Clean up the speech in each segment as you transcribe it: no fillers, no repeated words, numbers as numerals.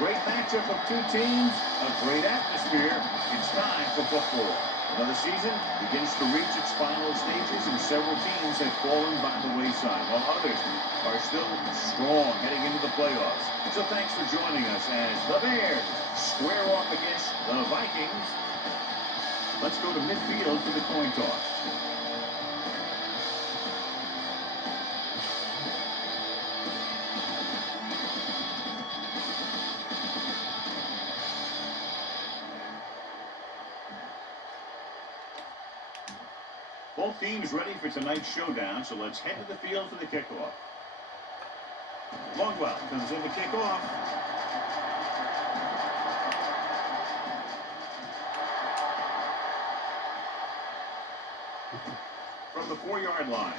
Great matchup of two teams, a great atmosphere. It's time for football. Another season begins to reach its final stages, and several teams have fallen by the wayside, while others are still strong heading into the playoffs. So thanks for joining us as the Bears square off against the Vikings. Let's go to midfield for the coin toss. Both teams ready for tonight's showdown, so let's head to the field for the kickoff. Longwell comes in the kickoff. From the 4-yard line.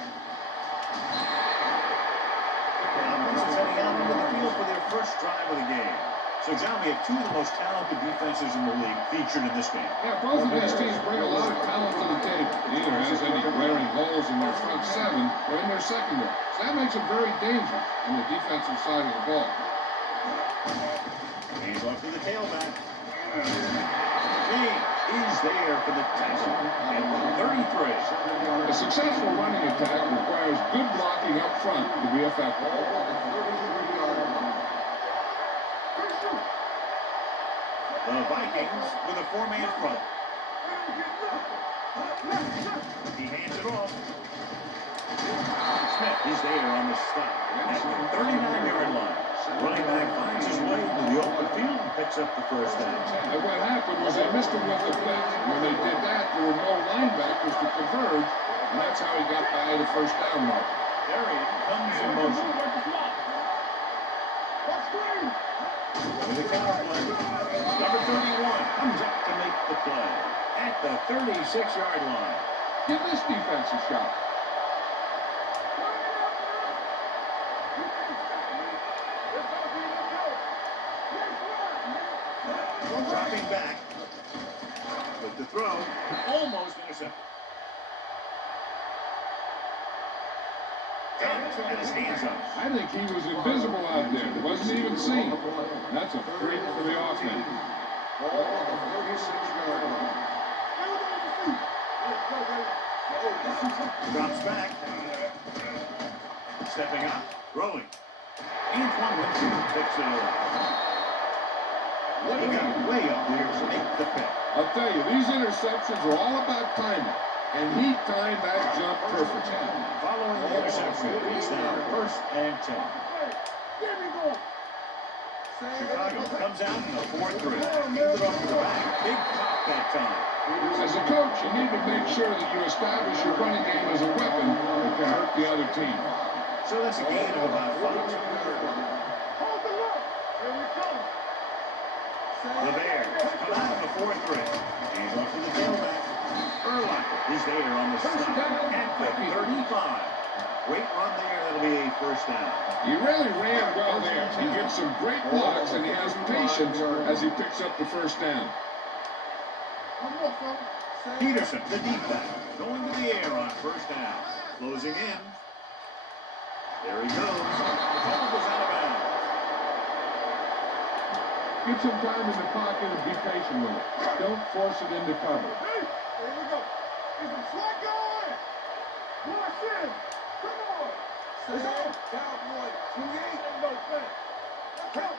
The offense is heading out into the field for their first drive of the game. So, John, we have two of the most talented defenses in the league featured in this game. Yeah, both of these teams bring a lot of talent to the table. Neither has any glaring holes in their front seven or in their secondary. So that makes it very dangerous on the defensive side of the ball. Hands off to the tailback. King is there for the tackle at 33. A successful running attack requires good blocking up front to be effective. The Vikings with a 4-man front. He hands it off. Smith is there on the stop at the 39-yard line. Running back finds his way to the open field and picks up the first down. And what happened was they missed him with the blitz. When they did that, there were no linebackers to converge, and that's how he got by the first down mark. There he comes in motion. With a counter play. Number 31 comes up to make the play at the 36-yard line. Give this defense a shot. Dropping back. With the throw. Almost intercepted. And his hands up. I think he was invisible out there. Wasn't even seen. That's a freak for the offense. Drops back. Stepping up. Rolling. Antoine Winston picks it up. He got way up there to make the pick. I'll tell you, these interceptions are all about timing. And he timed that jump perfectly. Following the interception, it's now 1st and 10. Chicago comes out in the 4-3. Gives it off to the back. Big pop that time. As a coach, you need to make sure that you establish your running game as a weapon that can hurt the other team. So that's a gain of about 5. Hold the look. Here we go. The Bears come out in the fourth ring. He's off to the tailback. Urlacher is there on the stop at the 35. Great run there. That'll be a first down. He really ran well there. He gets some great blocks, and he has patience as he picks up the first down. Peterson, the deep back, going to the air on first down. Closing in. There he goes. The ball goes out of bounds. Give some time in the pocket and be patient with it. Don't force it into cover. Hey, here we go. Is the slack going? Watch in. Come on. Let's go. Cowboy. 28. No thing. Count.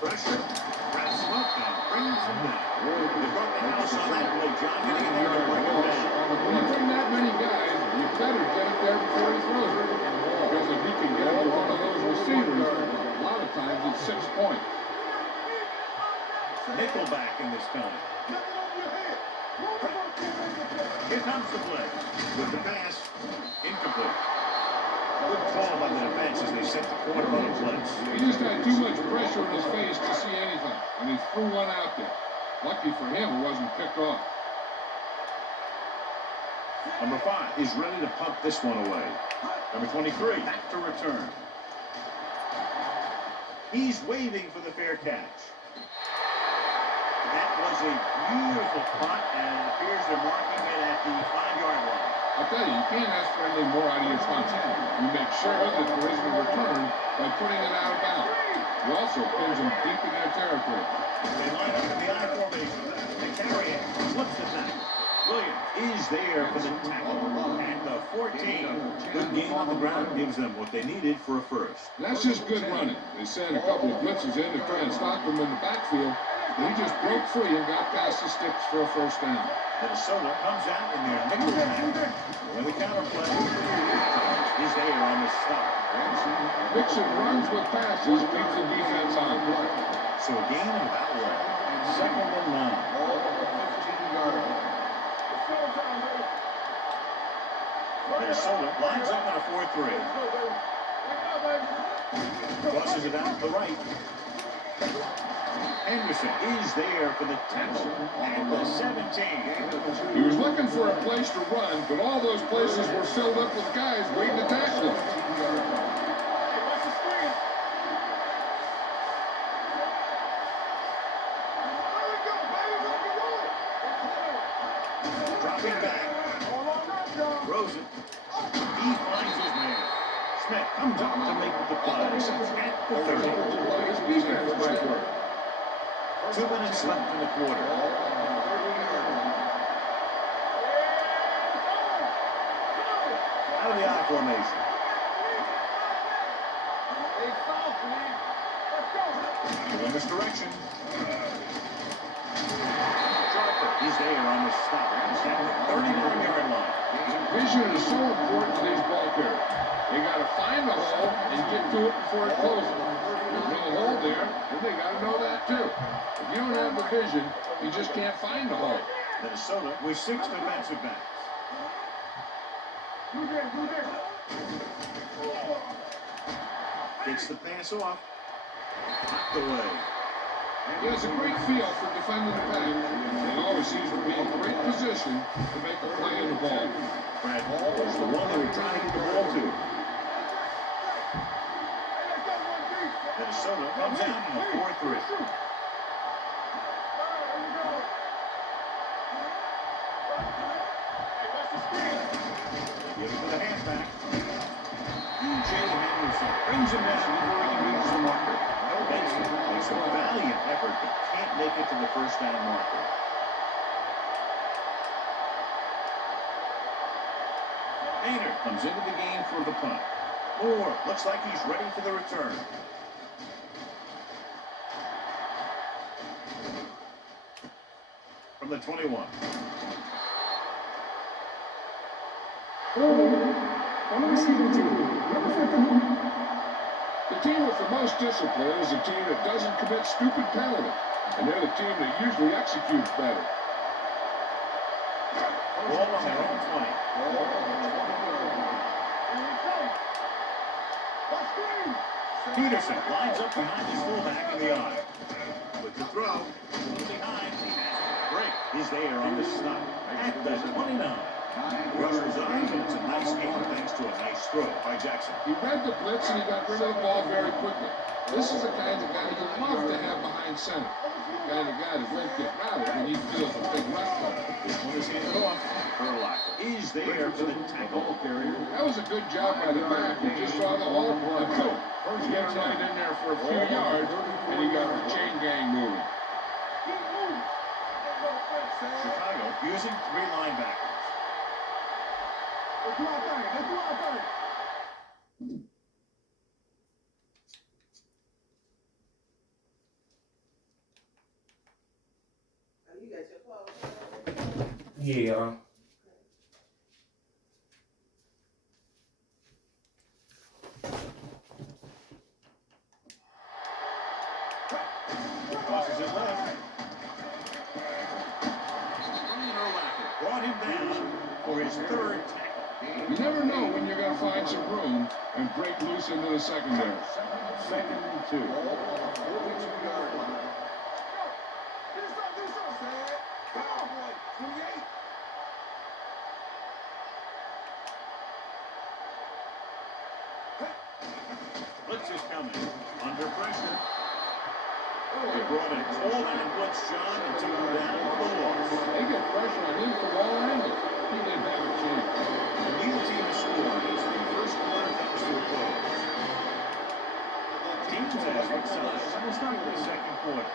Pressure. Wraps him up and brings him down. They brought the house on that play. John getting in there to bring him down. When you bring that many guys, you better get it there before he throws it. Because if you can get it to one of those receivers, a lot of times it's 6 points. Nickelback in this penalty. Here comes the play. With the pass, incomplete. Good call by the defense as they set the corner on the blitz. He just had too much pressure in his face to see anything, and he threw one out there. Lucky for him, it wasn't picked off. Number 5 is ready to pump this one away. Number 23, back to return. He's waving for the fair catch. That was a beautiful punt, and it appears they're marking it at the 5-yard line. I'll tell you, you can't ask for anything more out of your punts. You make sure that there isn't a return by putting it out of bounds. You also pins them deep in their territory. They line up in the I formation. They carry it, slips the tackle. Williams is there for the tackle at the 14. Good game on the ground gives them what they needed for a first. That's just good running. They sent a couple of blitzes in to try and stop him in the backfield. He just broke free and got past the sticks for a first down. Minnesota comes out in their nickel back. When the counter play is there on the stop. Mixon runs with passes, keeps the defense on. So a gain of about 1. Second and 9. Minnesota lines up in a 4-3. Crosses it out to the right. Henderson is there for the tackle at the 17. He was looking for a place to run, but all those places were filled up with guys waiting to tackle him. Dropping back. Throws it. He finds his man. Smith comes up to make the play at the 30. His defense was right there. 2 minutes left in the quarter. Out of the I formation. In this direction. Sharper, he's there on the stop. He's at the 39-yard line. Vision is so important to these ball carriers. They got to find the hole and get to it before it closes. There's no hole there, and they got to know that too. If you don't have the vision, you just can't find the hole. Minnesota with 6 defensive backs. Gets the pass off. Knocked away. He has a great feel for defending the pass. He always seems to be in great position to make a play in the ball. Brad Hall was the one they were trying to get the ball to. Minnesota comes out in a 4-3. Give it to the halfback. E.J. Henderson brings him down before he can reach the marker. Benson makes a valiant effort but can't make it to the first down marker. Maynard comes into the game for the punt. Moore looks like he's ready for the return. From the 21. On the receiving team, number 51. The team with the most discipline is a team that doesn't commit stupid penalties, and they're the team that usually executes better. Ball on their own 20. Peterson lines up behind his fullback in the eye. With the throw, behind, he has a break. He's there on the stop at the 29. Rushers on, and it's a nice game thanks to a nice throw by Jackson. He read the blitz and he got rid of the ball very quickly. This is the kind of guy you love to have behind center. The kind of guy that won't get routed when he feels a big rush coming. This one is handed off. Urlacher is there for the tackle. That was a good job by the back. He just saw the hole and boom. First gets right in there for a few yards and he got the chain gang moving. Chicago using 3 linebackers. Let's do our thing. Let's do our thing. You got your clothes. Yeah. Crosses it left. Brian Urlacher brought him down for his 3rd tackle. You never know when you're going to find some room and break loose into the secondary. 2nd and 2. Blitz is coming. Under pressure. They brought in all that blitz, John, and took him down for the loss. They get pressure on him from all angles. He didn't have a chance. And neither team has scored as the first quarter comes to a close. Teams have exercised almost not the second quarter.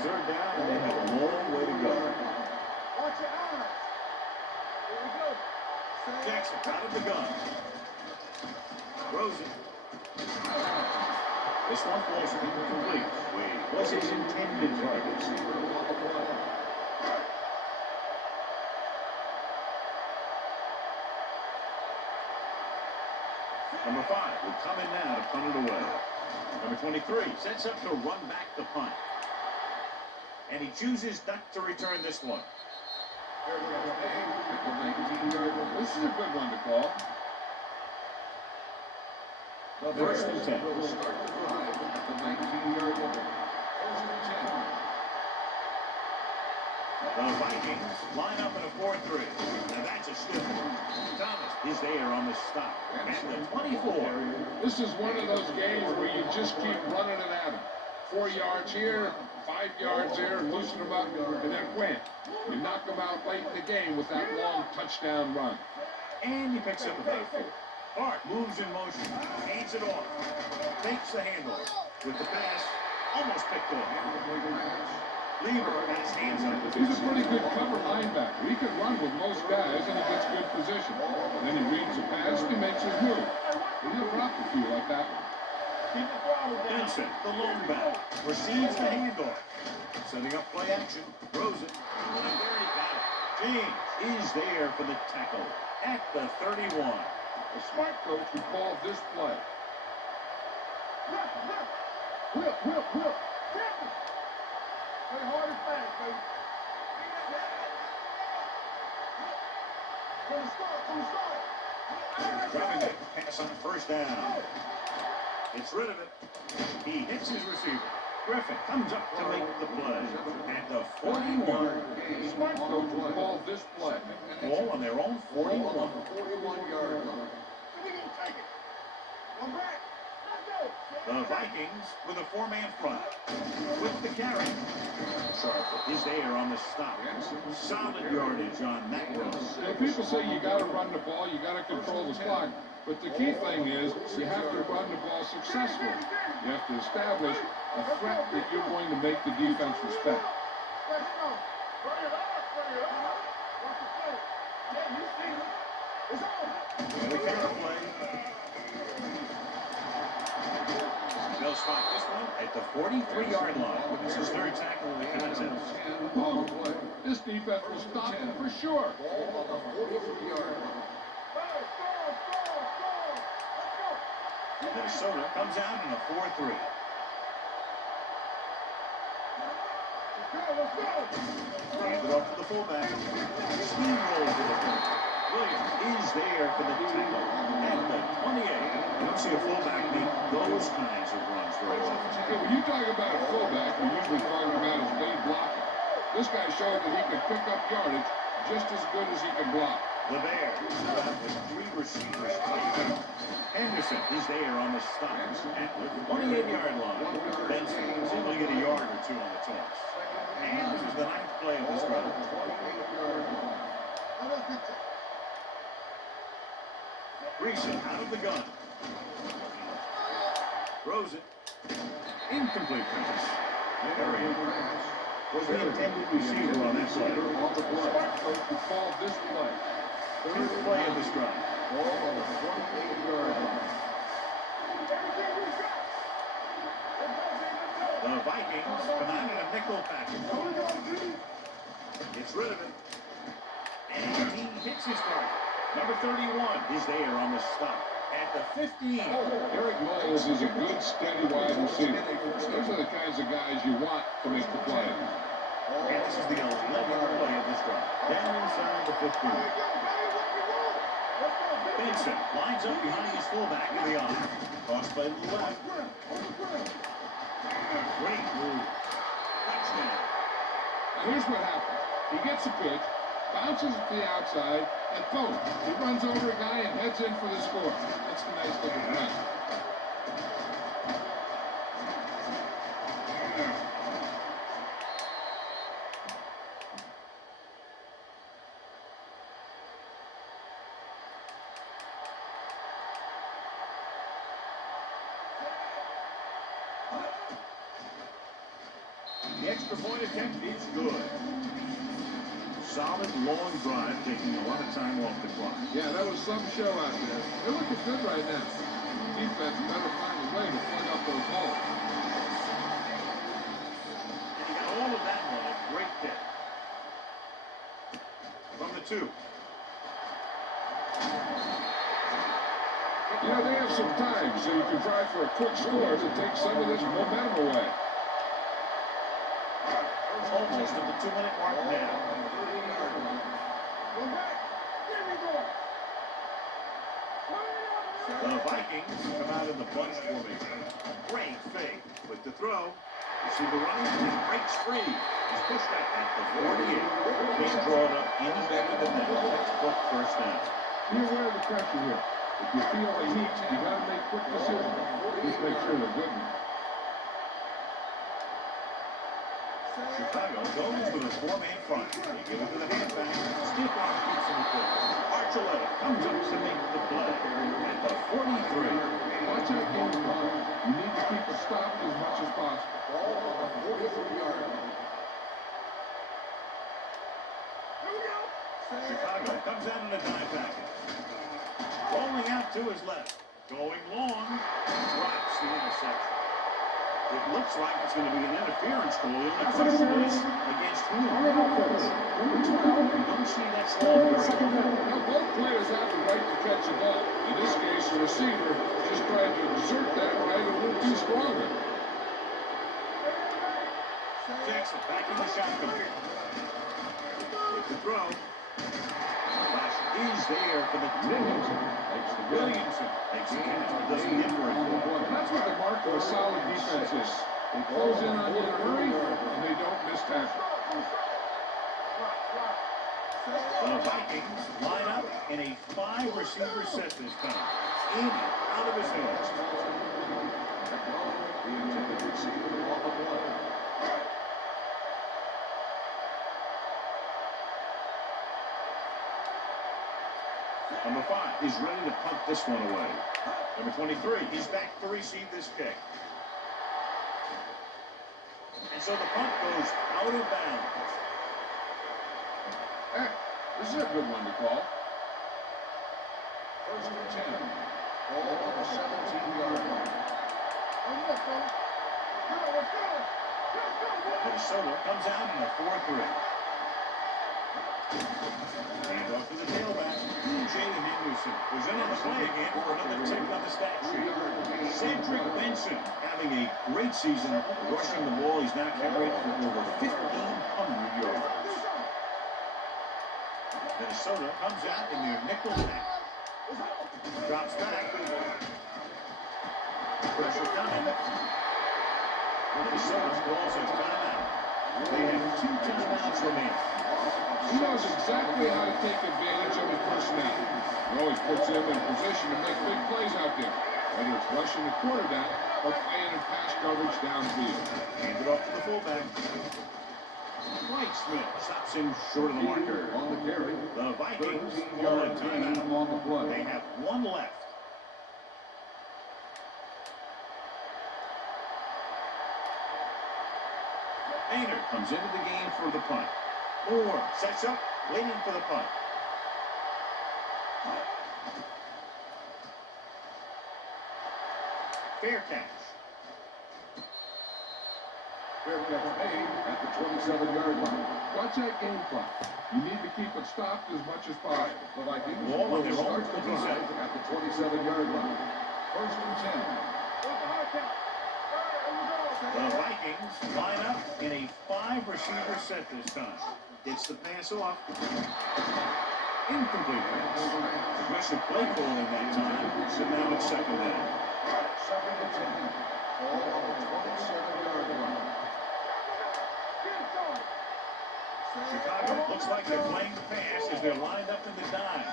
3rd down, and they have a long way to go. Watch your eyes. Here we go. Jackson out of the gun. Throws it. This one falls incomplete. Wade was his intended target. Number 5 will come in now to punt it away. Number 23 sets up to run back the punt. And he chooses not to return this one. This is a good one to call. First and 10. The Vikings line up in a 4-3. Now that's a stiff one. Thomas is there on the stop. At the 24. This is one of those games where you just keep running it at him. 4 yards here, 5 yards there, loosen them up, and then win. You knock them out late in the game with that long touchdown run. And he picks up about 4. Hart moves in motion, hands it off, takes the handle with the pass, almost picked off. Lever has hands up. He's a pretty good cover linebacker. He can run with most guys, and he gets good position. Then he reads the pass and he makes his move. He'll drop a few like that one. Benson, the lone back, receives the handoff, setting up play action, throws it, and there he got it. James is there for the tackle at the 31. A smart coach would call this play. Whip. Play hard and fast, baby. From the start. Dropping it, pass on 1st down. Gets rid of it. He hits his receiver. Griffin comes up to make the play at the 41. Smart coach would call this play. Ball on their own 41. 41-yard line. We gonna take it. One back. Let's go. The Vikings with a 4-man front. With the carry. Sharp is there on the stop. Solid yardage on that one. You know, people say you got to run the ball, you got to control the clock. But the key thing is you have to run the ball successfully. You have to establish a threat that you're going to make the defense respect. Let's go. Bring it up. Watch the play. Yeah, you see it. It's on. And the counter play. They'll spot this one at the 43-yard line. This is 3rd tackle of the contest. This defense will stop him for sure. Minnesota comes out in a 4-3. Hand it off to the fullback. Steamrolls to the point. Williams is there for the tackle at the 28. You don't see a fullback make those kinds of runs very often. Yeah, when you talk about a fullback, we're usually talking about his lead blocking. This guy showed that he can pick up yardage just as good as he can block. The Bears with 3 receivers tight. Henderson is there on the stop at the 28-yard line. Benson is able to get a yard or 2 on the toss. And this is the 9th play of this drive. Reese out of the gun. Throws it. Incomplete pass. Was the intended receiver on that play. Off the play. Call this play. 3rd play of this drive. Ball on the 28-yard line. The Vikings come out in a nickel package. Gets rid of it. And he hits his target. Number 31 is there on the stop at the 15. Eric Knowles is a good, steady wide receiver. Those are the kinds of guys you want to make the play. And this is the 11th play of this drive. Down inside the 15. Benson lines up behind his fullback in the eye. Toss play to the left. Great move. Touchdown. Now here's what happens. He gets a pitch, bounces it to the outside, and boom, he runs over a guy and heads in for the score. That's a nice looking run. The extra point attempt is good. Solid long drive, taking a lot of time off the clock. Yeah, that was some show out there. They're looking good right now. Defense better find a way to plug up those holes. And he got all of that on a great hit. From the 2. You know, they have some time, so you can try for a quick score to take some of this momentum away. Almost at the 2-minute mark now. The Vikings come out in the bunch formation. Great fake with the throw. You see the running, he breaks free. He's pushed out at the 48. Can't draw it up any better than that. Textbook first down. Be aware of the pressure here. If you feel the heat, you got to make quick decisions. Just make sure they're good ones. Chicago goes with a 4-man front. They give it to the halfback. Stiff arm keeps him at Archuleta comes up to make the play at the 43. Watch that game clock. You need to keep it stopped as much as possible. Ball on the 43-yard line. Chicago comes out in a dime package. Rolling out to his left. Going long. Drops the interception. It looks like it's going to be an interference call. The only question is against whom? You don't see that slow. Now, both players have the right to catch the ball. In this case, the receiver just tried to exert that right a little too stronger. Jackson back in the shotgun. With the throw. Flash is there for the 10. Williamson makes the catch, but doesn't get very far. That's what the mark of a solid defense is. They close in on you in a hurry, and they don't miss tackle. The Vikings line up in a 5-receiver set this time. In and out of his hands. The intended receiver on the play. Number 5 is ready to punt this one away. Number 23 is back to receive this kick. And so the punt goes out of bounds. Hey, this is a good one to call. First and 10. Ball on the 17-yard line. Minnesota comes out in a 4-3. Hand off to the tailback. Henderson was in on the play again for another tick on the stat sheet. Cedric Benson having a great season rushing the ball. He's now carried for over 1,500 yards. Minnesota comes out in their nickel pack. Drops back. Pressure coming. Minnesota calls a timeout. They have 2 timeouts remaining. He knows exactly how to take advantage of his personality. He always puts him in position to make big plays out there, whether it's rushing the quarterback or playing in pass coverage downfield. Hand it off to the fullback. Mike Smith stops him short of the marker. On the carry. The Vikings 13 call a yard gain timeout. on the play. They have 1 left. Ainer comes into the game for the punt. Moore sets up, waiting for the punt. Fair catch. Fair catch made at the 27-yard line. Watch that game plan. You need to keep it stopped as much as possible. The Vikings Ball on will their own start the drive 27. at the 27-yard line. First and 10. The Vikings line up in a 5-receiver set this time. Gets the pass off. Incomplete pass. Aggressive play calling that time. So now it's second down. Second and 10. Ball on the 27-yard line. Chicago looks like they're playing the pass as they're lined up in the dime.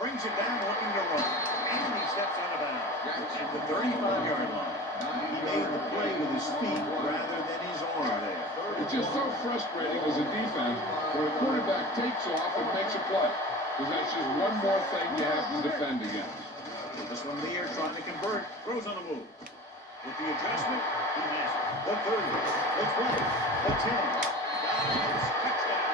Brings it down, looking to run. And he steps out of bounds at the 35-yard line. He made the play with his feet rather than his arm there. It's just so frustrating as a defense when a quarterback takes off and makes a play, because that's just one more thing you have to defend against. This one there trying to convert. Throws on the move. With the adjustment, he has it. The 30, the 20, the 10. Guys, touchdown.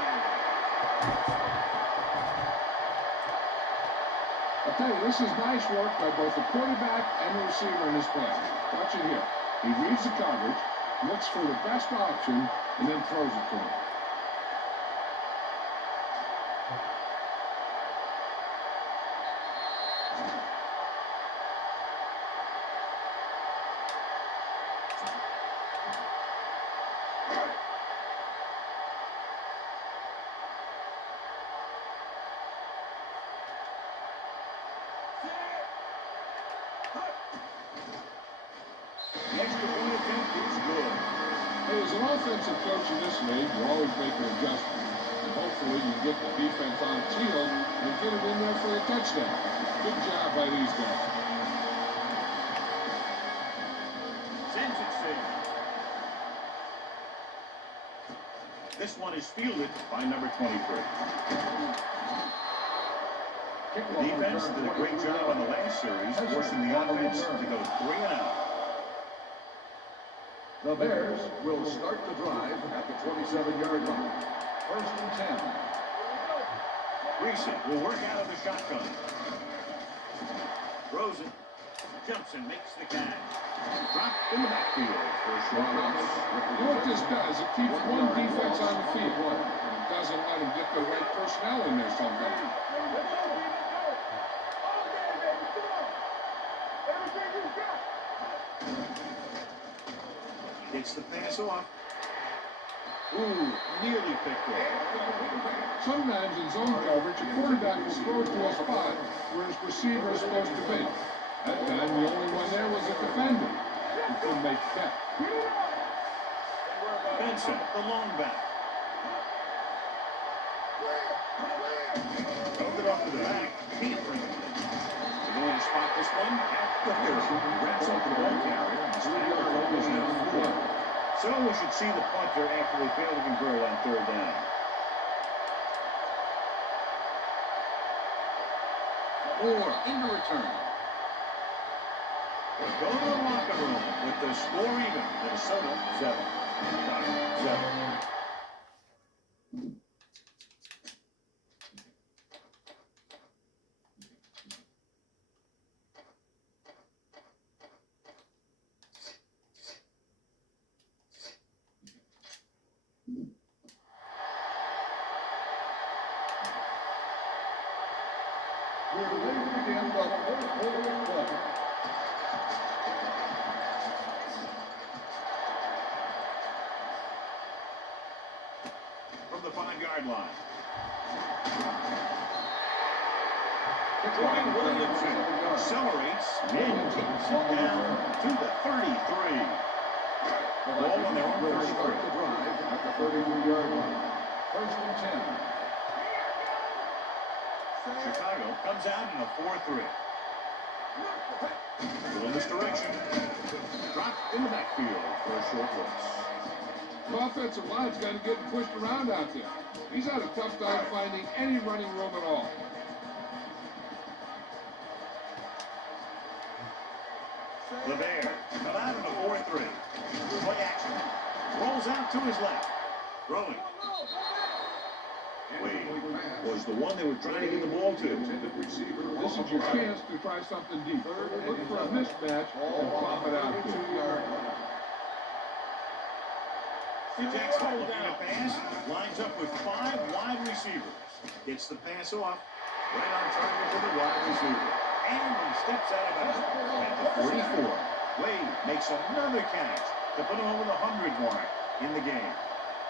I'll tell you, this is nice work by both the quarterback and the receiver in this play. Watch it here. He reads the coverage, looks for the best option, and then throws it to him. The extra point attempt is good. Hey, as an offensive coach in this league, you always make an adjustment. And hopefully you get the defense on its heels and get it in there for a touchdown. Good job by these guys. Sends it safe. This one is fielded by number 23. The defense did a great job on the last series, forcing the offense to go 3 and out. The Bears will start the drive at the 27-yard line. First and 10. Reese will work out of the shotgun. Rosen jumps and makes the catch. Dropped in the backfield for a short loss. You know what this does? It keeps one defense on the field. It doesn't let them get the right personnel in there sometimes. Gets the pass off. Ooh, nearly picked off. Sometimes in zone coverage, a quarterback will throw to a spot where his receiver is supposed to be. That time, the only one there was a defender. He couldn't make the catch. Benson, the long back. Hold it off to the back. Can't bring it. They're going to spot this one at the 30. Wraps up the ball carrier. Is now 4. So we should see the punter after they fail to convert on 3rd down. Moore into return. We're going to the locker room with the score even. Minnesota 7. 7. We're ready to begin the fourth quarter of play. From the 5-yard line. Troy Williamson accelerates and takes it down to the 33. Ball on their own Will start 33. the drive at the 33-yard line. First and 10. Chicago comes out in a 4-3. Go in this direction. Dropped in the backfield for a short loss. The offensive line's got to get pushed around out there. He's had a tough time finding any running room at all. The Bears come out in a 4-3. Play action. Rolls out to his left. Throwing. Wade was the one they were trying to get the ball to. This is your chance to try something deep. Look for a mismatch and pop it out there. Jackson looking to pass. Lines up with 5 wide receivers. Gets the pass off. Right on target to the wide receiver. And he steps out of bounds at the 44. Wade makes another catch to put him over the 100 mark in the game.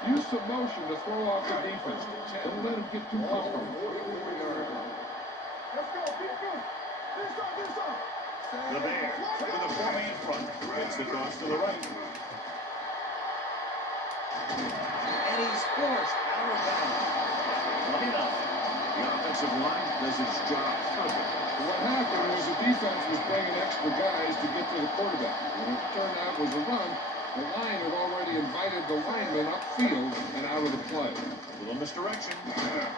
Use some motion to throw off the defense. Don't let him get too comfortable. Let's go, defense. This up. The Bears with a 4-man front. Gets the toss to the right. And he's forced out of bounds. Line up. The offensive line does its job perfect. What happened was the defense was bringing extra guys to get to the quarterback. When it turned out it was a run, the line had already invited the lineman upfield and out of the play. A little misdirection. Harris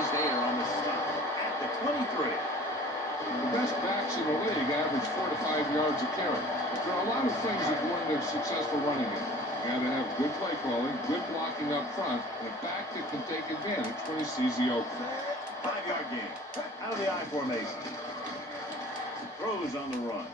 is there on the stop at the 23. The best backs in the league average 4 to 5 yards a carry. There are a lot of things that go into a successful running game. You got to have good play calling, good blocking up front, and a back that can take advantage when he sees the opening. 5-yard gain. Out of the I formation. Throws on the run.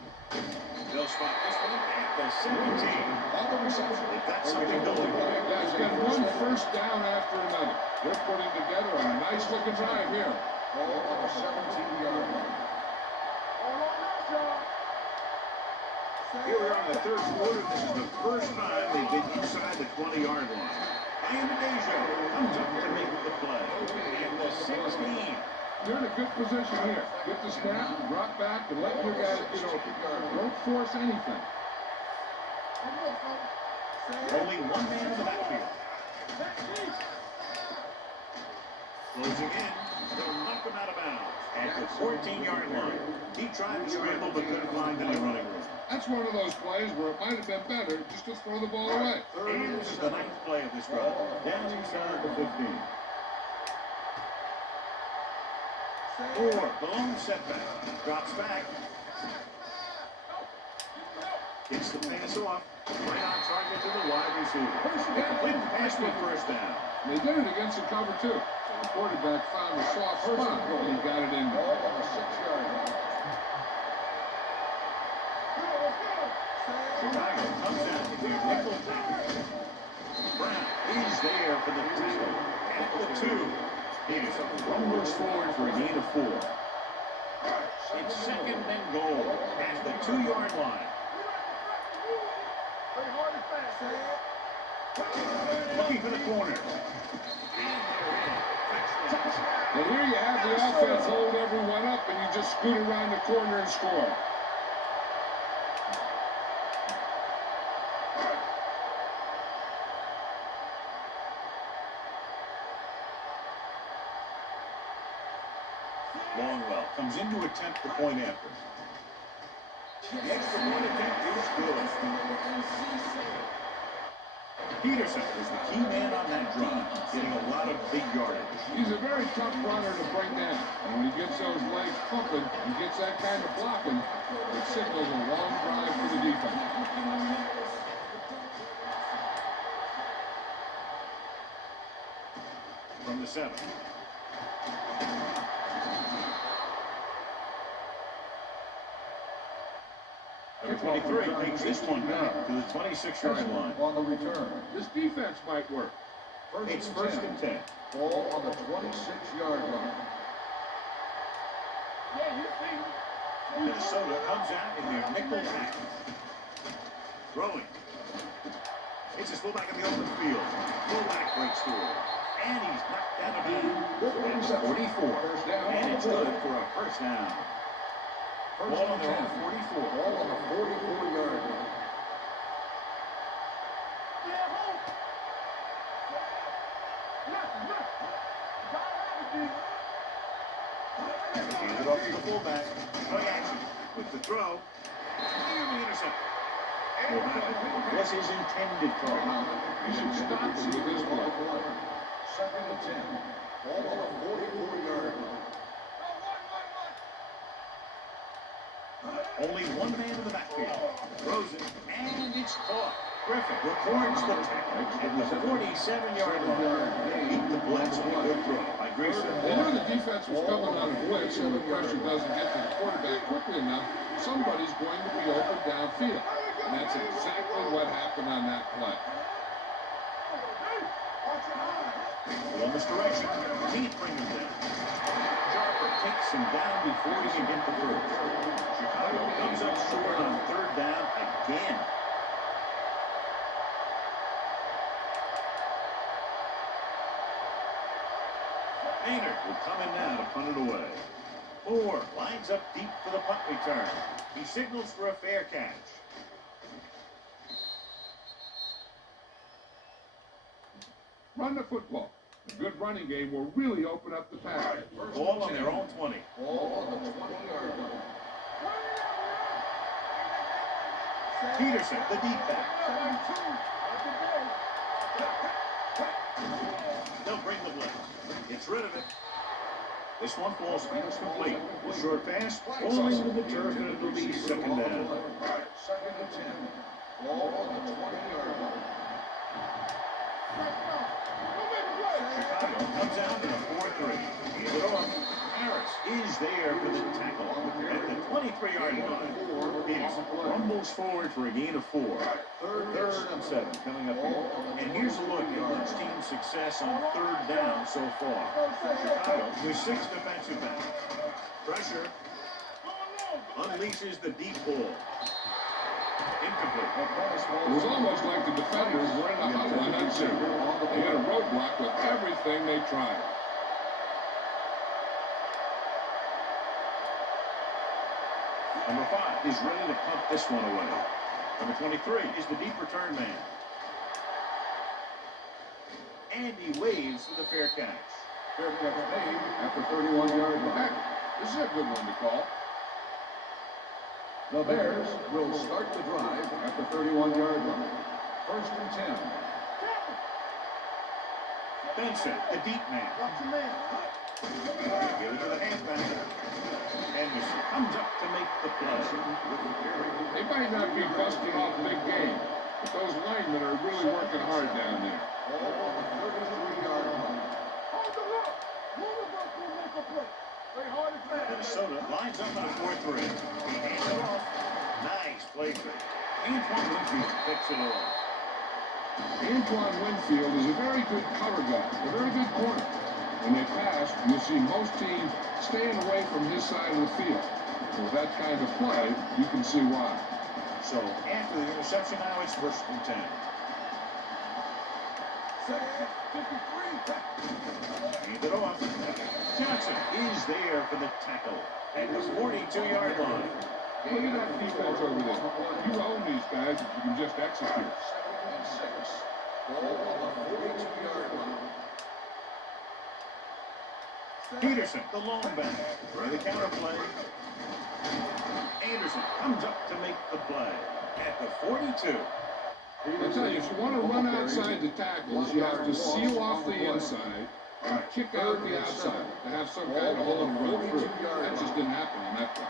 They'll spot this one at the 17. On the reception. They've got something going. Yeah, it's been one first down after another. They're putting together a nice looking drive here. All on the 17-yard line. Here we are in the third quarter. This is the first time they've been inside the 20-yard line. Ayandadejo comes up to make the play. And the 16. You're in a good position here. Get the snap, drop back, and let your guys, don't force anything. Only one man in the backfield. Closing in. They'll knock him out of bounds at the 14-yard line. He tried to scramble but couldn't find any running room. That's one of those plays where it might have been better just to throw the ball away. And this is the 9th play of this drive. Down inside the 15. 4, the lone setback. Drops back. Gets the pass off. Right on target to the wide receiver. Complete pass for first down. They did it against the cover, too. The quarterback found a soft spot, and he got it in there. All on the 6-yard line. Chicago comes out to their nickel package. Brown is there for the tackle at the 2. Here's one moves forward for a gain of 4. It's second and goal at the 2-yard line. Looking for the corner. And here you have the offense hold everyone up, and you just scoot around the corner and score. Longwell comes in to attempt the point after. The extra point attempt is good. Peterson was the key man on that drive, getting a lot of big yardage. He's a very tough runner to bring down. And when he gets those legs pumping, he gets that kind of blocking, it signals a long drive for the defense. From the 7. Number 23 takes this one back to the 26-yard line. On the return. This defense might work. It's first and 10. Ball on the 26-yard line. Minnesota comes out in their nickel package. Throwing. It's his fullback in the open field. Fullback breaks through. And he's knocked out of bounds. That's 44. First down. And it's good for a first down. Ball on their own 44. Ball on the 44-yard line. Hands it off to the fullback. Play action with the throw. Nearly intercepted. Was his intended target. He should stop with this play. Second and 10. Ball on the 44-yard line. Only one man in the backfield. Throws it, and it's caught. Griffin records the tackle at the 47-yard line. Beat the blitz with a good throw by Grayson. They knew the defense was coming on a blitz, and the pressure doesn't get to the quarterback quickly enough. Somebody's going to be open downfield. And that's exactly what happened on that play. On misdirection, can't bring him down. Sharper takes him down before he can get the first. Chicago comes up short on third down again. Maynard will come in now to punt it away. Moore lines up deep for the punt return. He signals for a fair catch. Run the football. A good running game will really open up the pass. Ball on their own 20. Ball on the 20-yard line. Peterson, the deep back. They'll bring the blitz. Gets rid of it. This one falls almost complete. The short pass, falling into the turf, and it'll be second down. Second and 10. Ball on the 20-yard line. Chicago comes out in a 4-3. Hand it off. Harris is there for the tackle at the 23-yard line. Peterson rumbles forward for a gain of 4. Third and 7 coming up here. And here's a look at each team's success on third down so far. Chicago with 6 defensive backs. Pressure. Unleashes the deep ball. Incomplete. It was almost like the defenders were in a huddle on that zone. They had a roadblock with everything they tried. Number 5 is ready to pump this one away. Number 23 is the deep return man. And he waves for the fair catch. Fair catch made at the 31-yard line. This is a good one to call. The Bears will start the drive at the 31-yard line. First and 10. Benson, the deep man. Give it to the halfback. Anderson comes up to make the play. They might not be busting off big game, but those linemen are really working hard down there. Ball on the 33-yard line. Minnesota lines up on a 4-3. He hands it off. Nice play through. Antoine Winfield picks it off. Antoine Winfield is a very good cover guy, a very good corner. When they pass, you'll see most teams staying away from his side of the field. With that kind of play, you can see why. So after the interception now, it's first and 10. Hand it off. Johnson is there for the tackle at the 42-yard line. Look at that defense over there. You own these guys if you can just execute. 7 and 6. Ball on the 42-yard line. Peterson, the long back, for the counter play. Anderson comes up to make the play at the 42. I tell you, if you want to run outside the tackles, you have to seal off the inside and kick out the outside to have some kind of hole to run through. That just didn't happen on that play.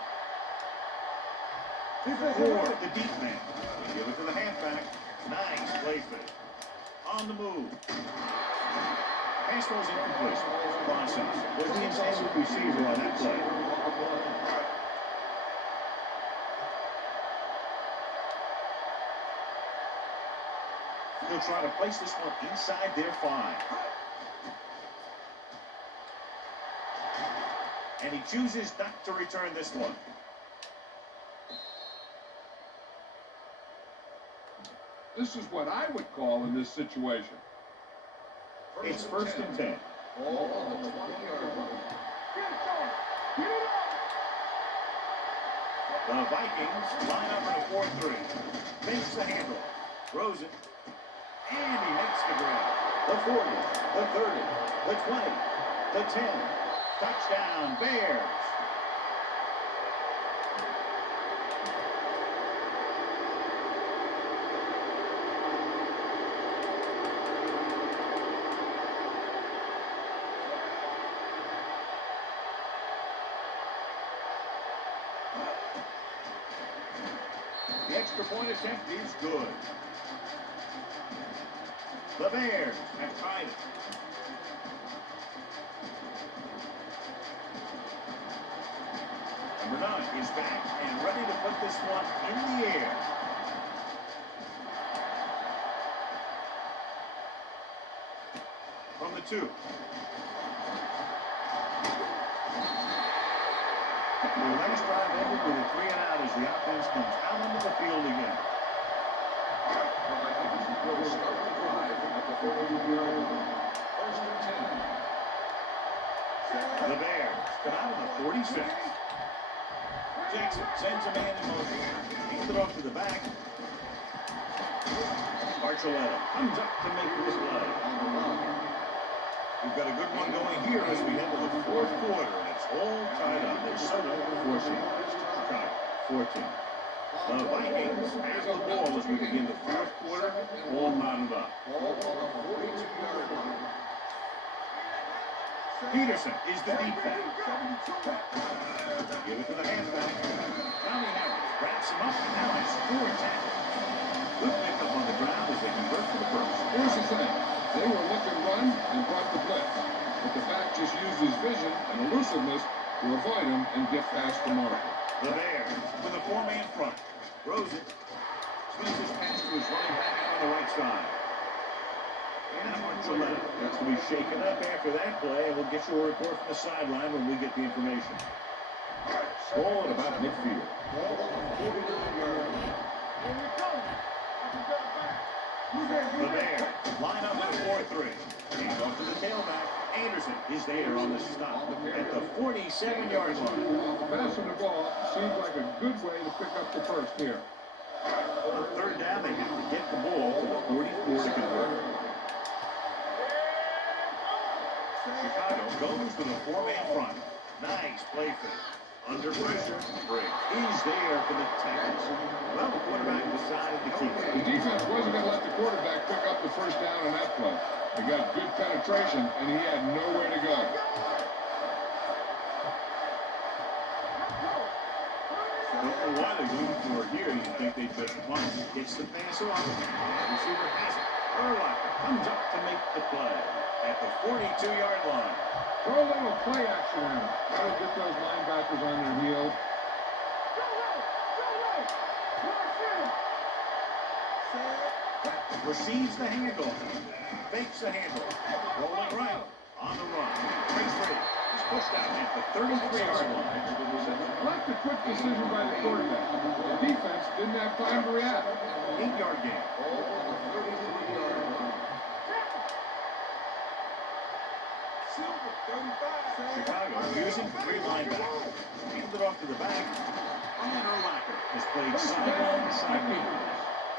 Ford, the deep man. Give it to the halfback. Nice play fake. On the move. Pass goes incomplete. Process was the intended receiver on that play. He'll try to place this one inside their 5. And he chooses not to return this one. This is what I would call in this situation. It's 1st and 10. Ball on the 20-yard line. Get it going. Get it up. The Vikings line up in a 4-3. Fakes the handle. Throws it. And he makes the grab. The 40, the 30, the 20, the 10. Touchdown, Bears. The extra point attempt is good. The Bears have tied it. Number 9 is back and ready to put this one in the air. From the 2. The last drive ended with a 3 and out as the offense comes out onto the field again. The Vikings will start the drive at the 42-yard line. 1st and 10. The Bears come out of the 46. Jackson sends a man in motion. Hands it off to the back. Archuleta comes up to make this play. We've got a good one going here as we head to the 4th quarter, and it's all tied up. Minnesota 14, Chicago 14. The Vikings have the ball as we begin the 4th quarter, all knotted up. Ball on the 42-yard line. Peterson is the deep back. Give it to the halfback. Ronnie Harris wraps him up and now has 4 tackles. Good pickup on the ground as they convert to the first. Here's the thing. They were looking run and brought the blitz. But the back just used his vision and elusiveness to avoid him and get past the mark. The Bears with a 4-man front. Throws it. Swings his pass to his running back out on the right side. And Archuleta gets to be shaken up after that play, and we'll get you a report from the sideline when we get the information. Ball at about midfield. Ball on the 49-yard line. Here we go. The Bears line up in a 4-3. Hands off to the tailback. Anderson is there on the stop at the 47-yard line. Passing the ball seems like a good way to pick up the first here. On 3rd down, they have to get the ball to the 44 to convert. Chicago goes with a 4-man front. Nice play fake. Under pressure, break. He's there for the tackle. Well, the quarterback decided to keep it. The defense wasn't going to let the quarterback pick up the first down on that play. He got good penetration, and he had nowhere to go. Don't know why they're going for it here. You'd think they'd just punt. Gets the pass off. Receiver has it. Urlacher comes up to make the play at the 42-yard line. Throw a little play action in. That'll get those linebackers on their heels. Receives the handle. Fakes the handle. Rolling right. On the run. Breaks free. He's pushed out at the 33-yard line. Like the quick decision by the quarterback. The defense didn't have time to react. 8-yard gain. Chicago using 3 linebackers. Hands it off to the back. And Urlacher has played sideline to sideline.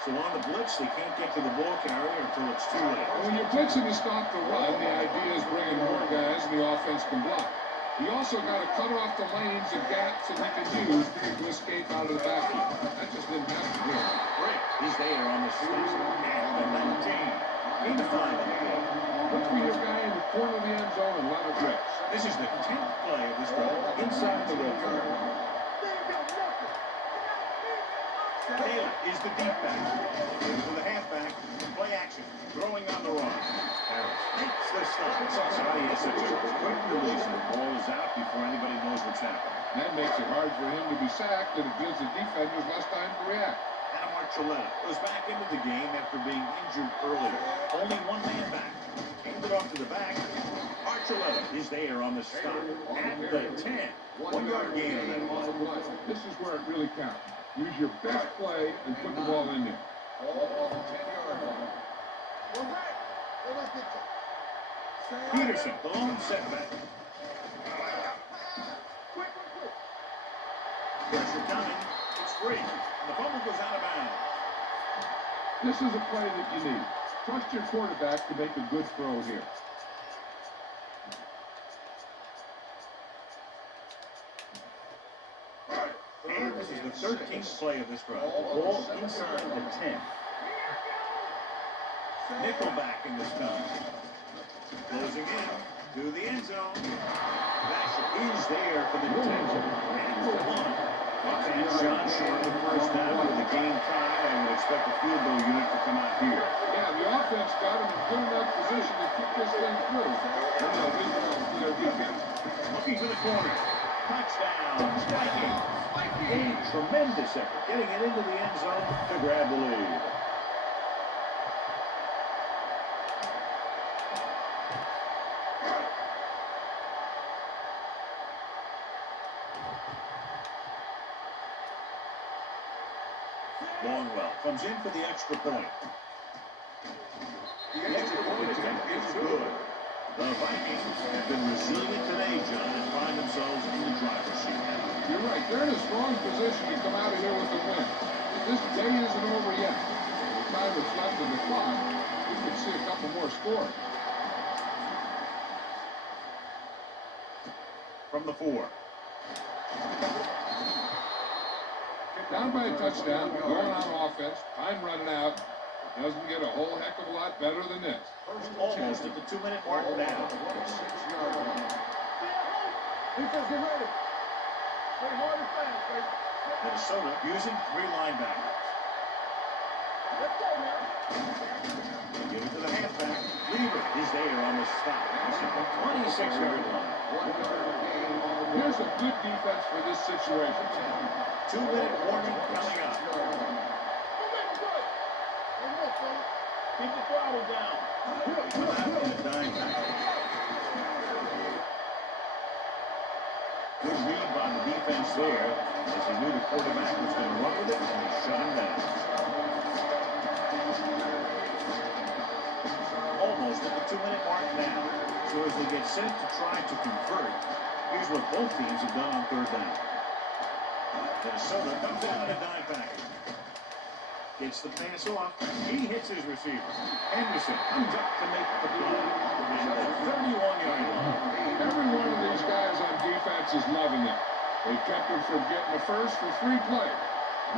So on the blitz, they can't get to the ball carrier until it's too late. When you're blitzing to stop the run, the idea is bringing more guys and the offense can block. He also got to cut off the lanes and gaps that he can use to escape out of the backfield. That just didn't happen here. Brick is there on the stop at the 19. Gain of 5 in the game. Look for your guy in the corner of the end zone and let it rip. This is the 10th play of this drive inside the red zone. Taylor is the deep back. Goes to the halfback. Play action. Throwing on the run. Harris makes the stop. Sorry, has such a quick release. The ball is out before anybody knows what's happening. That makes it hard for him to be sacked, and it gives the defenders less time to react. Adam Archuleta goes back into the game after being injured earlier. Only 1 man back. Hands it off to the back. Archuleta is there on the stop at the 10. 1-yard gain on that ball. This is where it really counts. Use your best play and put the ball in there. All on the 10-yard line. Peterson, the lone setback. Pressure coming. It's free. And the fumble goes out of bounds. This is a play that you need. Trust your quarterback to make a good throw here. And this is the 13th play of this drive. Ball inside the 10. Nickelback in this time. Closing in to the end zone. That is there for the detention. And for one. Offhand shot short of the first down. With the game tied, I would expect the field goal unit to come out here. Yeah, the offense got him in good enough position to keep this thing through. And they'll leave it up to their defense. Looking for the corner. Touchdown. Vikings. A tremendous effort getting it into the end zone to grab the lead. Longwell comes in for the extra point. The extra point attempt is good. The Vikings have been resilient today, John, and find themselves in the driver's seat now. You're right. They're in a strong position to come out of here with a win. This day isn't over yet. The time that's left in the clock, we can see a couple more scores. From the 4. Down by a touchdown, going on offense, time running out. It doesn't get a whole heck of a lot better than this. Almost at the 2-minute mark now. Defense, get ready. Play hard and fast, baby. Minnesota using 3 linebackers. Let's go, man. Give it to the halfback. Lever is there on the stop. He's at the 26-yard line. Here's a good defense for this situation. 2-minute warning coming up. Keep the throttle down. Come out in a dime package. Good read by the defense there, as he knew the quarterback was going to run with it, and he shut him down. Almost at the 2-minute mark now. So as they get set to try to convert, here's what both teams have done on 3rd down. Minnesota comes out in a dime package. Gets the pass off. He hits his receiver. Henderson comes up to make the play. And the 31-yard line. Every one of these guys on defense is loving it. They kept him from getting the first for 3 plays.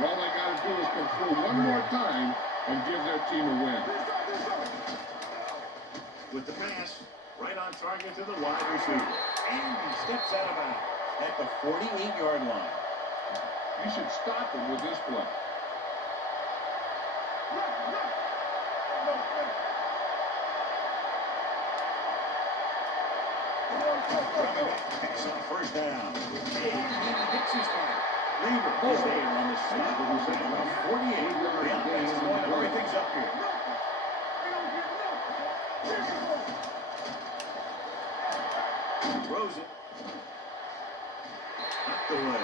And all they got to do is come through one more time and give their team a win. With the pass, right on target to the wide receiver. And he steps out of bounds at the 48-yard line. You should stop him with this play. Pass on 1st down. And he hits his target. Lever is there on the stop. Who's at about 48. The offense is going to hurry things up here. Throws it. Knocked away.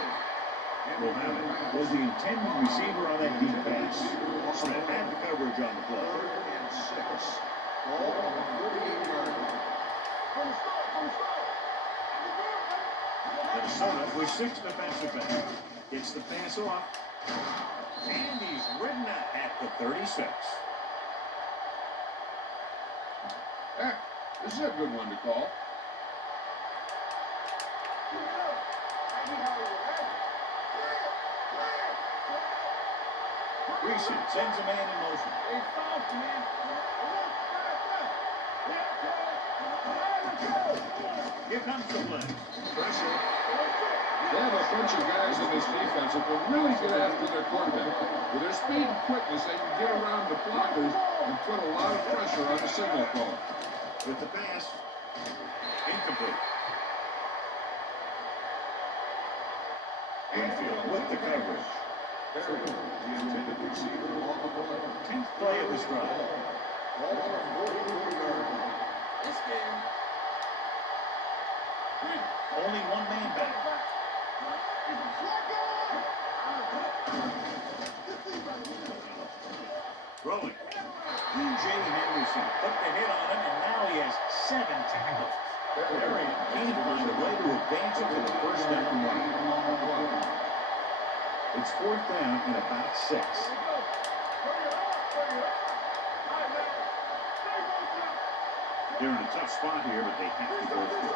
Mohammed was the intended receiver on that deep pass. Smith had the coverage on the play. Minnesota with 6 defensive backs. Gets the pass off. And he's ridden out at the 36. Heck, this is a good one to call. Reese sends a man in motion. Here comes the blitz. Pressure. They have a bunch of guys in this defense that can really get after their quarterback. With their speed and quickness, they can get around the blockers and put a lot of pressure on the signal caller. With the pass. Incomplete. Infield with the coverage. 10th play of this drive. This game. Only 1 man back. Throwing. E.J. Henderson took the hit on him, and now he has 7 tackles. Marion can't find a way to advance it to the first down line. It's 4th down and about 6. They're in a tough spot here, but they have to go for it.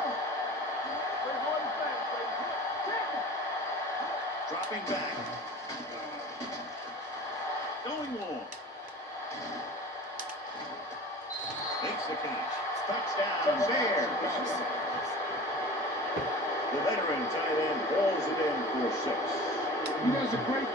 Dropping back. Going long. Makes the catch. Touchdown, Bears. The veteran tight end hauls it in for 6. He does a great.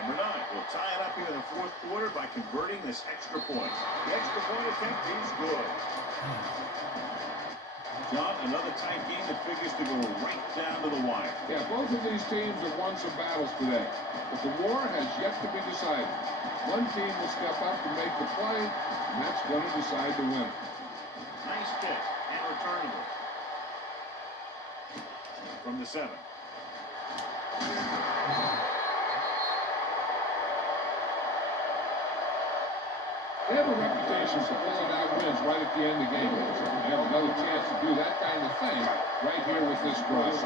Number 9 will tie it up here in the 4th quarter by converting this extra point. The extra point attempt is good. John, another tight game that figures to go right down to the wire. Yeah, both of these teams have won some battles today, but the war has yet to be decided. One team will step up to make the play, and that's going to decide the winner. Nice kick and returnable. From the 7. They have a reputation for pulling out wins right at the end of the game. They have another chance to do that kind of thing right here with this drive.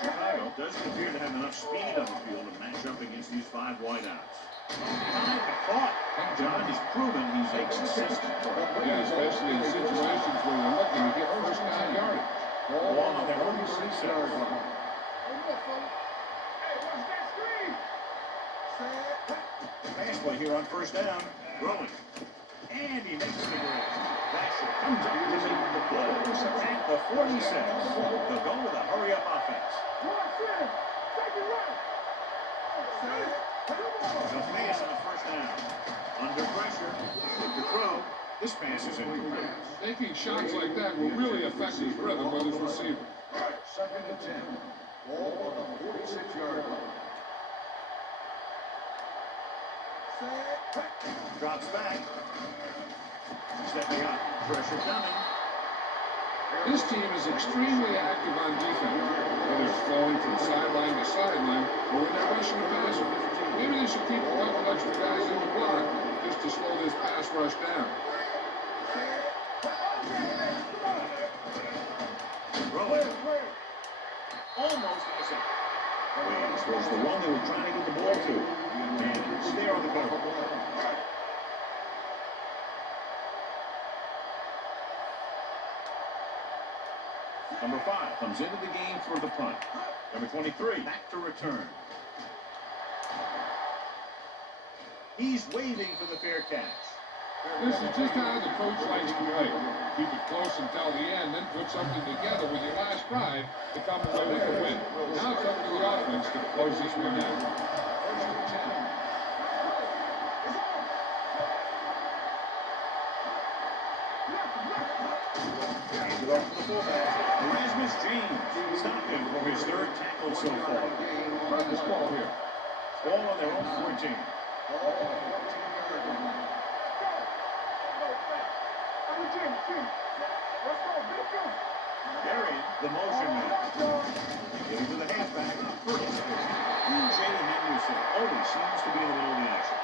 Chicago doesn't appear to have enough speed on the field to match up against these 5 wideouts. Time to caught. John has proven he's inconsistent. Yeah, especially in situations where they're looking to get first down yardage. Ball on their own 36-yard line. Pass play here on 1st down. Throwing. And he makes the grab. Thatcher comes up to make the play. At the 46. They'll go with a hurry-up offense. The pass on 1st down. Under pressure. With the throw. This pass is incomplete. Taking shots like that will really affect his rhythm with his receiver. 2nd and 10. Ball on the 46-yard line. Drops back. Stepping up. Pressure coming. This team is extremely active on defense, whether it's throwing from sideline to sideline or when they're rushing the passer. Maybe they should keep a couple extra guys in the block just to slow this pass rush down. Rolling. Almost intercepted. Williams was the one they were trying to get the ball to. And it's there on the cover. Number 5 comes into the game for the punt. Number 23 back to return. He's waving for the fair catch. This is just how the coach likes to play. Keep it close until the end, then put something together with your last drive to come away with a win. Now it's up to the offense to close this one out. Hands it off to the fullback. Erasmus James stopped him for his 3rd tackle so far. Run this ball here. Ball on their own 14. Marion, the motion man. Getting to the halfback. E.J. Henderson always seems to be in the middle of the action.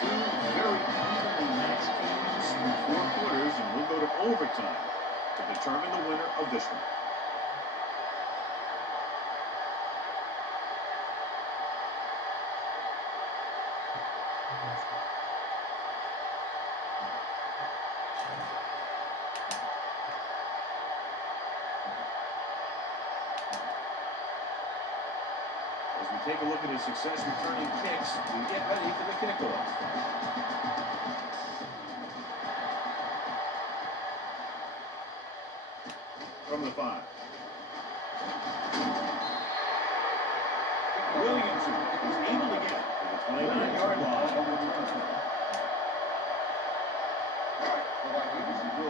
2 very evenly matched teams in 4 quarters, and we'll go to overtime to determine the winner of this one. As we take a look at his success returning kicks, we get ready for the kickoff. From the 5. Williamson is able to get to the 29-yard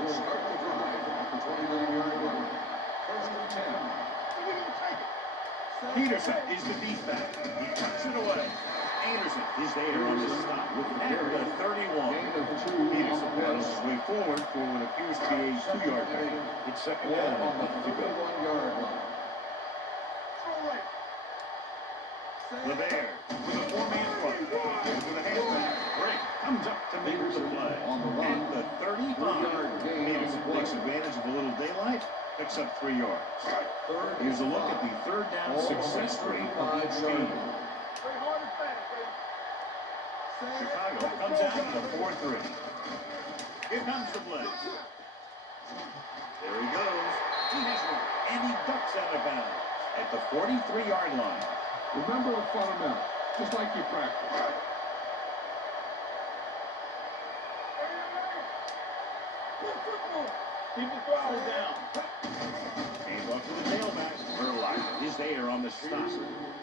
will start the drive at the 29-yard line. First and 10. Peterson is the deep back. He tucks it away. Anderson is there on the stop at the 31. Gain of 2 Peterson battles his way forward for what appears to be a 2-yard gain. It's second down on the and 50 to go. 31-yard line. The Bears with a 4-man front. With a halfback break. Comes up to make the play. On the run. At the 35. 3-yard gain on the Peterson play. takes advantage of a little daylight. Picks up 3 yards. Here's a look at the third down success rate of each team. Chicago comes out with a 4-3. Here comes the blitz. There he goes. He has one, and he ducks out of bounds at the 43-yard line. Remember the fundamental, just like you practice. Keep the throttle down. Hands off to the tailback. Verlaine is there on the stop.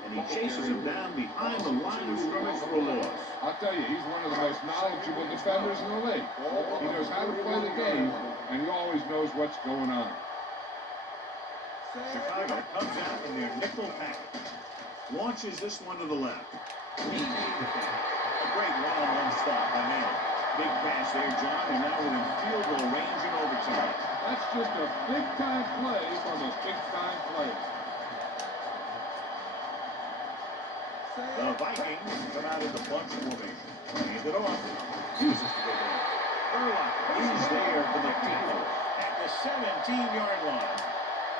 And he chases him down behind the line of scrimmage for a loss. I'll tell you, he's one of the most knowledgeable defenders in the league. He knows how to play the game, and he always knows what's going on. Chicago comes out in their nickel package. Launches this one to the left. A great one-on-one stop by Madden. Big pass there, John, and now within field goal range in overtime. That's just a big-time play from a big-time player. The Vikings come out in the bunch formation. Hand it off. Uses to go down. Urlacher is there for the kicker at the 17-yard line.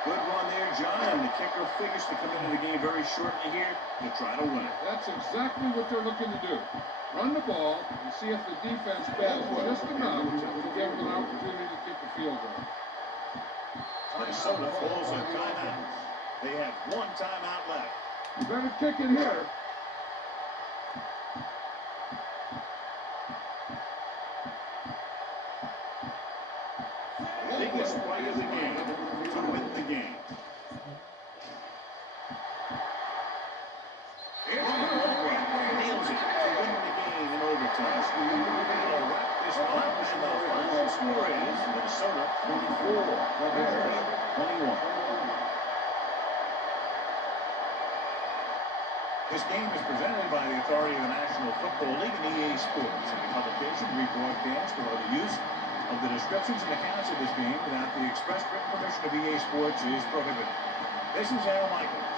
Good run there, John, and the kicker figures to come into the game very shortly here to try to win it. That's exactly what they're looking to do. Run the ball and see if the defense battles just enough to give them an opportunity to kick the field goal. Minnesota calls a timeout. They have one timeout left. You better kick it here. Biggest play of the game to win the game. Here's the ball right. Nails it to win the game in overtime. They'll wrap this one up, and the final score is Minnesota 24, Vikings 21. This game is presented by the authority of the National Football League and EA Sports. Any publication, rebroadcast, or other use of the descriptions and accounts of this game without the express written permission of EA Sports is prohibited. This is Al Michaels.